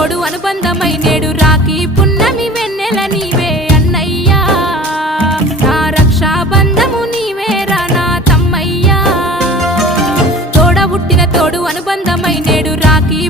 తోడు అనుబంధమై నేడు రాఖీ పున్నమి వెన్నెల నీవే అన్నయ్యా నా రక్షాబంధము నీవేరా నా తమ్మయ్యా తోడ పుట్టిన తోడు అనుబంధమై నేడు రాఖీ